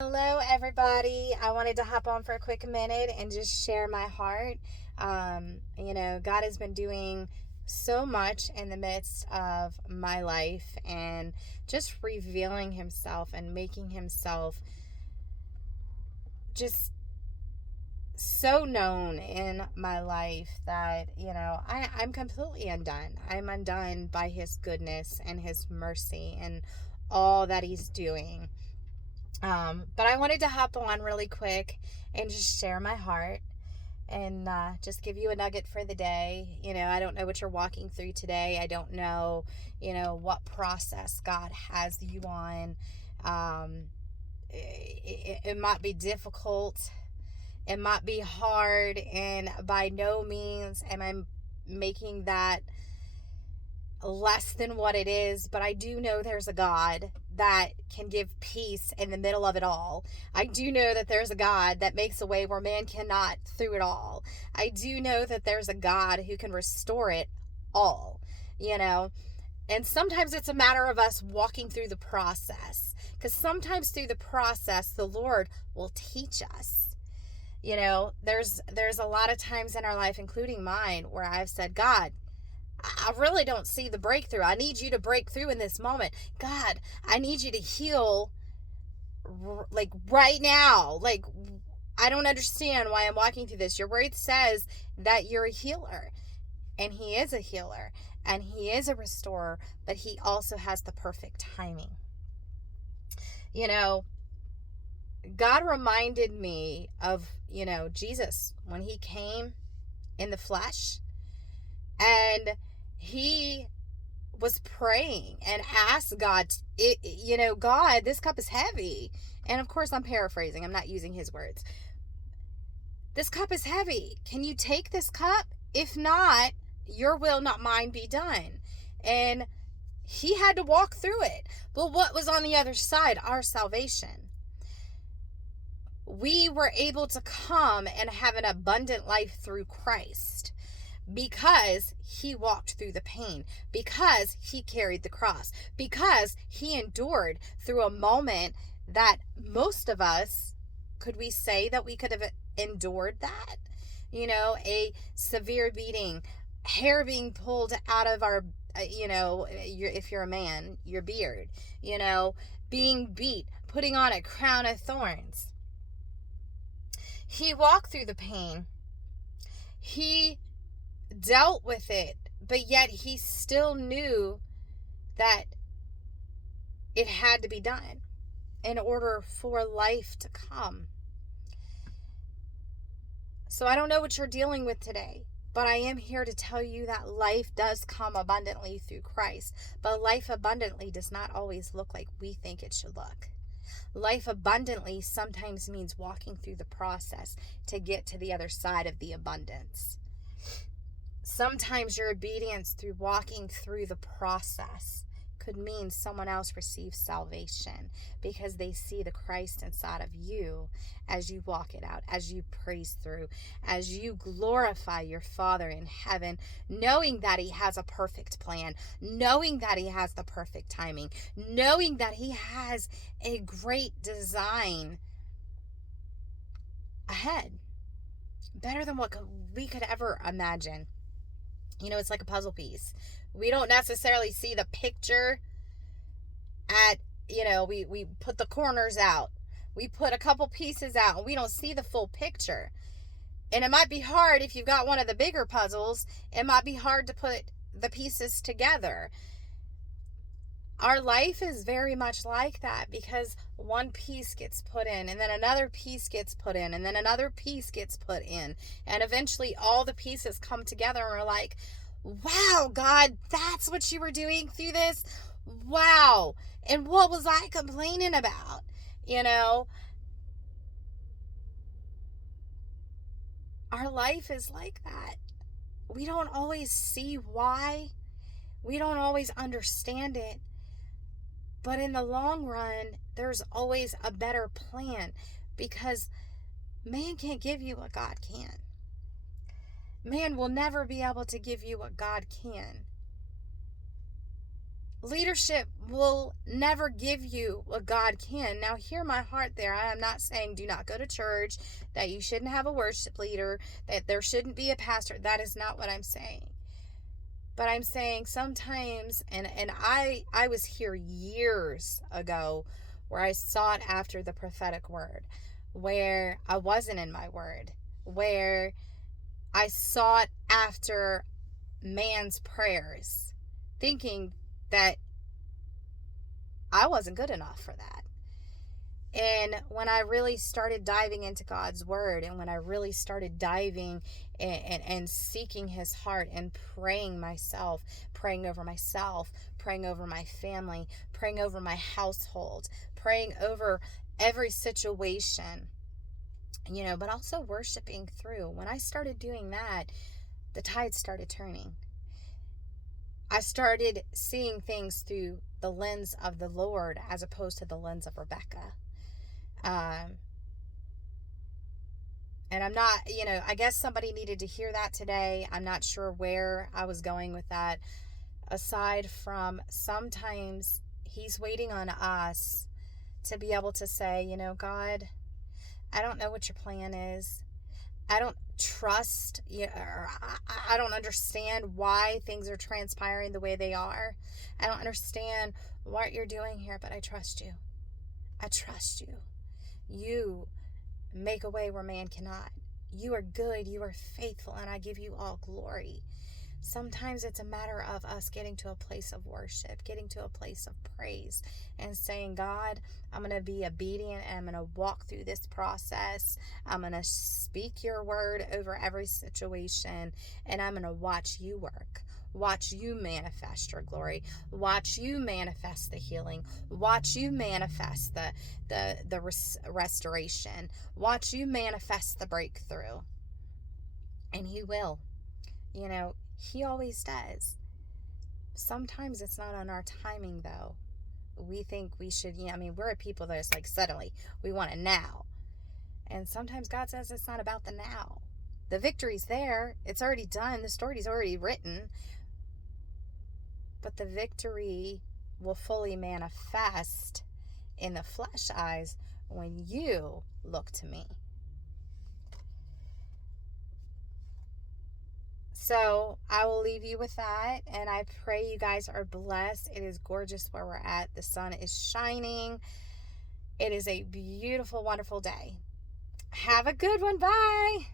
Hello, everybody. I wanted to hop on for a quick minute and just share my heart. God has been doing so much in the midst of my life and just revealing Himself and making Himself just so known in my life that, I'm completely undone. I'm undone by His goodness and His mercy and all that He's doing. But I wanted to hop on really quick and just share my heart and just give you a nugget for the day. I don't know what you're walking through today. I don't know, what process God has you on. It might be difficult. It might be hard. And by no means am I making that less than what it is, but I do know there's a God that can give peace in the middle of it all. I do know that there's a God that makes a way where man cannot through it all. I do know that there's a God who can restore it all, you know. And sometimes it's a matter of us walking through the process, because sometimes through the process the Lord will teach us. There's a lot of times in our life, including mine, where I've said, God, I really don't see the breakthrough. I need you to break through in this moment. God, I need you to heal like right now. Like, I don't understand why I'm walking through this. Your word says that you're a healer, and He is a healer, and He is a restorer, but He also has the perfect timing. You know, God reminded me of, Jesus when He came in the flesh, and He was praying and asked God, God, this cup is heavy. And of course, I'm paraphrasing, I'm not using His words. This cup is heavy. Can you take this cup? If not, your will, not mine, be done. And He had to walk through it. But what was on the other side? Our salvation. We were able to come and have an abundant life through Christ, because He walked through the pain, because He carried the cross, because He endured through a moment that most of us, could we say that we could have endured that? A severe beating, hair being pulled out of our, if you're a man, your beard, being beat, putting on a crown of thorns. He walked through the pain. He dealt with it, but yet He still knew that it had to be done in order for life to come. So I don't know what you're dealing with today, but I am here to tell you that life does come abundantly through Christ. But life abundantly does not always look like we think it should look. Life abundantly sometimes means walking through the process to get to the other side of the abundance. Sometimes your obedience through walking through the process could mean someone else receives salvation, because they see the Christ inside of you as you walk it out, as you praise through, as you glorify your Father in heaven, knowing that He has a perfect plan, knowing that He has the perfect timing, knowing that He has a great design ahead, better than what we could ever imagine. It's like a puzzle piece. We don't necessarily see the picture at, we put the corners out. We put a couple pieces out and we don't see the full picture. And it might be hard if you've got one of the bigger puzzles. It might be hard to put the pieces together. Our life is very much like that, because one piece gets put in, and then another piece gets put in, and then another piece gets put in. And eventually all the pieces come together and we're like, wow, God, that's what you were doing through this? Wow. And what was I complaining about? Our life is like that. We don't always see why. We don't always understand it. But in the long run, there's always a better plan, because man can't give you what God can. Man will never be able to give you what God can. Leadership will never give you what God can. Now, hear my heart there. I am not saying do not go to church, that you shouldn't have a worship leader, that there shouldn't be a pastor. That is not what I'm saying. But I'm saying sometimes, and I was here years ago where I sought after the prophetic word, where I wasn't in my word, where I sought after man's prayers, thinking that I wasn't good enough for that. And when I really started diving into God's word, and when I really started diving and seeking his heart and praying over myself, praying over my family, praying over my household, praying over every situation, but also worshiping through. When I started doing that, the tide started turning. I started seeing things through the lens of the Lord as opposed to the lens of Rebecca. And I'm not, I guess somebody needed to hear that today. I'm not sure where I was going with that. Aside from sometimes he's waiting on us to be able to say, God, I don't know what your plan is. I don't trust you, or I don't understand why things are transpiring the way they are. I don't understand what you're doing here, but I trust you. I trust you. You make a way where man cannot. You are good, you are faithful, and I give you all glory. Sometimes it's a matter of us getting to a place of worship, getting to a place of praise, and saying, God, I'm going to be obedient, and I'm going to walk through this process. I'm going to speak your word over every situation, and I'm going to watch you work. Watch you manifest your glory. Watch you manifest the healing. Watch you manifest the restoration. Watch you manifest the breakthrough. And he will. He always does. Sometimes it's not on our timing, though. We think we should, we're a people that is like suddenly, we want it now. And sometimes God says it's not about the now. The victory's there. It's already done. The story's already written. But the victory will fully manifest in the flesh eyes when you look to me. So I will leave you with that, and I pray you guys are blessed. It is gorgeous where we're at. The sun is shining. It is a beautiful, wonderful day. Have a good one. Bye.